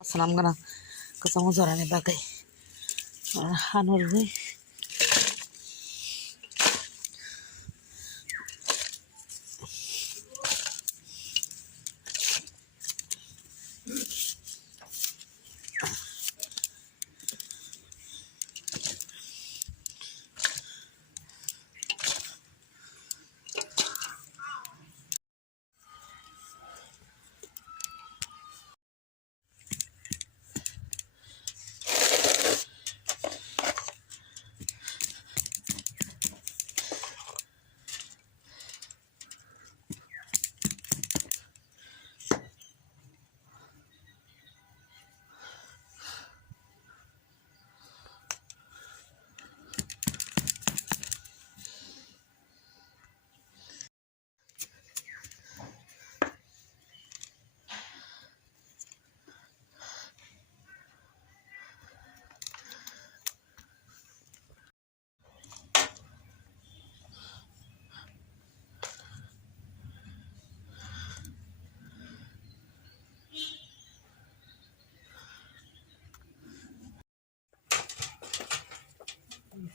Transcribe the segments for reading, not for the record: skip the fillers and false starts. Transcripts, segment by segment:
Salam gana kasama zorane bagay hanor ni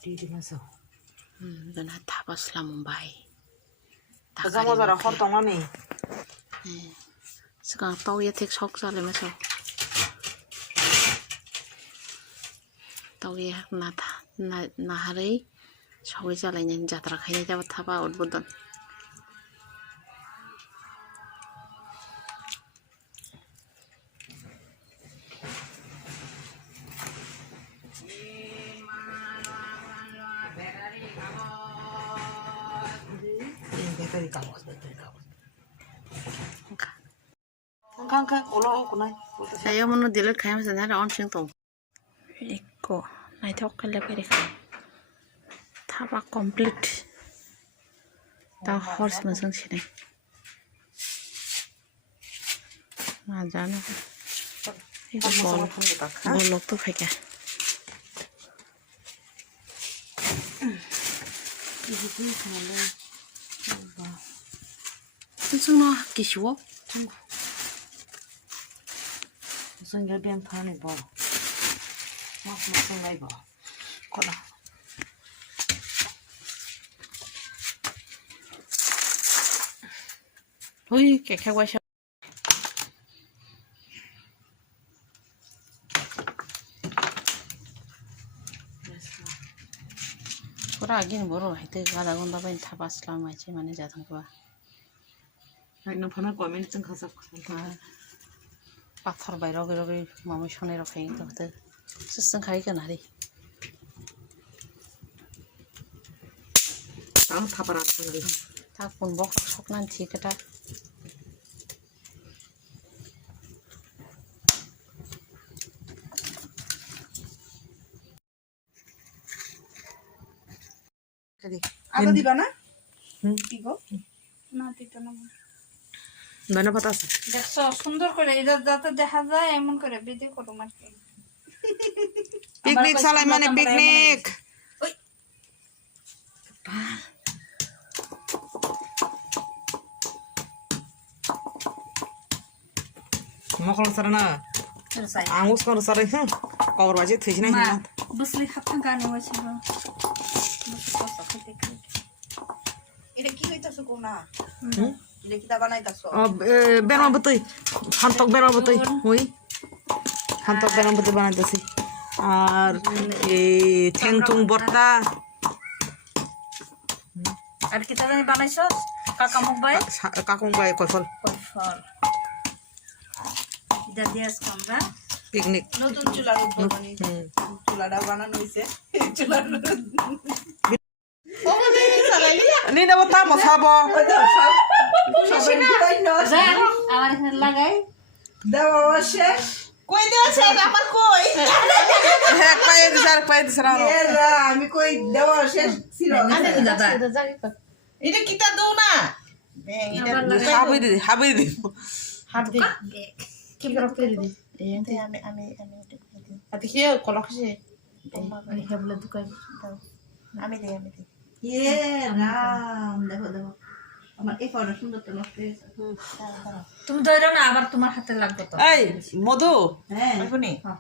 di masa dan tapos lah Mumbai. kasama zora khortong ni Sekarang tahu ya tek sok sale masuk. Tahu ya na hari sok jalannya jatra kayaknya dapat apa udbudan. battery kawas angka ulo kunai Saya mau delete kayak macam mana on sing tong. Iko, naik tok kalau periksa. Thapa complete. Tahu horse macam sini. Majana. Itu bolok tu fika. Itu noh kiswo. Sangga biang thane bo mas sangai bo kola Hui, kayak wajah. Kurang lagi nih baru itu kada gonda paling tapas lama aja mana jatuh gua. Nang phana comment jeng khasap Pathor bayar rogi mama shone rokai itu tuh. Seseng kali kan hari. ang thaparat sangai Tak pun bok sok nanti kita. ada di mana Tigo? না দিতে না mana patas দেখছো সুন্দর করে এটা যাতে দেখা যায় এমন করে ভিডিও করো মারতে picnic salai mane picnic ওই mokol sarana terus saya angus kor sarai kawar baje this na মা hina বুঝলি হাতটা গানে হয়েছিল কষ্ট খেতে এটা কি হইতাছো কোনা এটা কি তা বানাইতাছো berma betul hantok berma betul hui hantok berma betul বানাইতাছি আর এই ঠেংঠুং বর্তা আর কি তা জানি বানাইছো কাকা মুখ ভাই কাকুং বাই কয়ফল কই ফল এটা দিয়াস আমরা পিকনিক নতুন চুলার উপর বানাইছে চুলাটা বানানো হইছে চুলার ni na bata masabo আমার এখানে লাগাই দেওয়া শেষ কই দেওয়া শেষ আমার কই হ্যাঁ পাই দিছার এরা আমি কই দেওয়া শেষ ছিল দাদা এটা কিতা দাও না হাবি দি হাত দি কি করব করে দি আমি আমি আমি আতি কি কলক সে আমি হেবলে দুকাই দাও আমি দেই এ রাম দেখো দেখো আমার এই পাউডার সুন্দর তো নষ্ট হয়ে গেছে। তুমি ধরো না, আবার তোমার হাতে লাগবে তো। এই মধু হ্যাঁ এখনই হ্যাঁ।